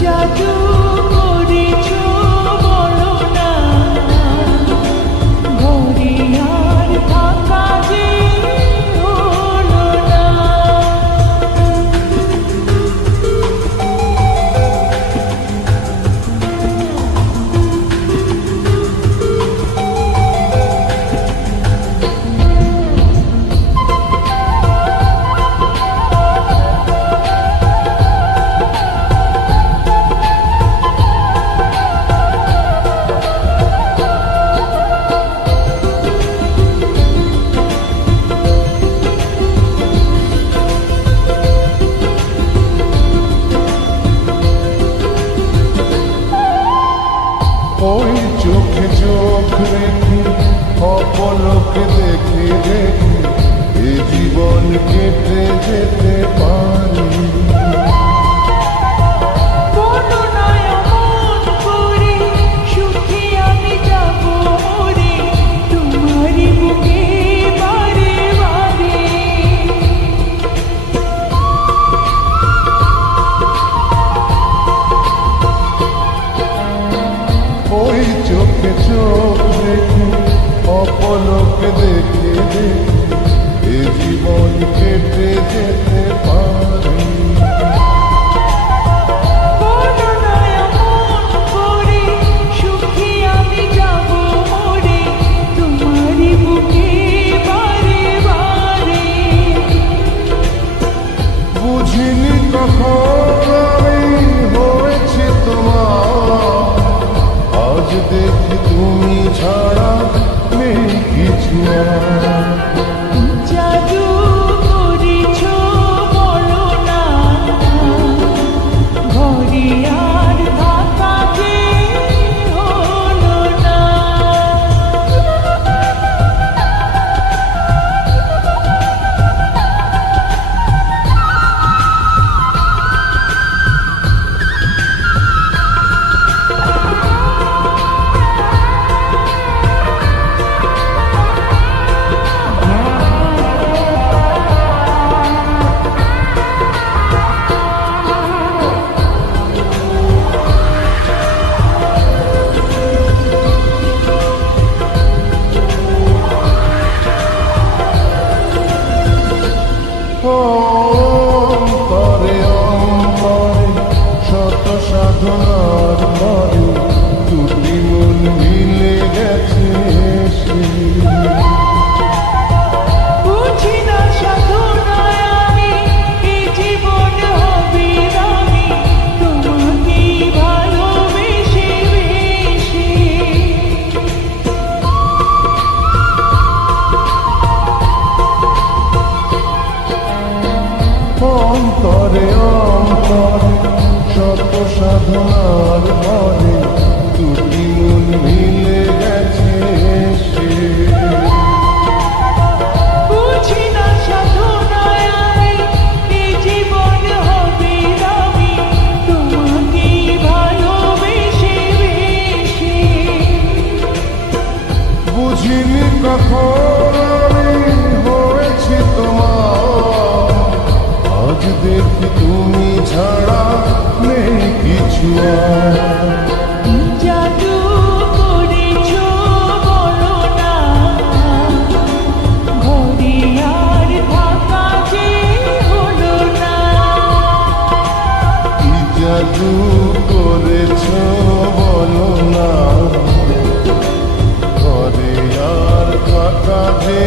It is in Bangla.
জাদু করেছো বলো না, ঘরে আর থাকা যে হলো না। ওই চোখে চোখ রেখে অপলকে দেখে দেখে এ জীবন কেটে যেতে পারি। ওই চোখে চোখ রেখে অপলকে দেখে দেখে এ জীবন কেটে যেতে পারি। বুঝিনি কখন আমি হয়েছি তোমার, আজ দেখি তুমি ছাড়া নেই কিছু আর। জাদু করেছো বলো না, ঘরে আর থাকা যে হলো না। অন্তরে অন্তরে শত সাধনার পরে দুটি মন মিলে গেছে এসে। বুঝি না সাধনায় আমি এ জীবন হবে আমি তোমাকে ভালোবেসে বেশি। অন্তরে অন্তরে শত সাধনার পরে দুটি মন মিলে গেছে এসে। বুঝি না সাধনায় আমি এ জীবন হবে আমি তোমাকে ভালোবেসে বেশি। বুঝিনি কখন আমি হয়েছি তোমার, আজ দেখি তুমি ছাড়া নেই কিছু আর। জাদু করেছো বলো না, ঘরে আর থাকা যে হলো না। কি জাদু করেছ বলো না, ঘরে আর থাকা যে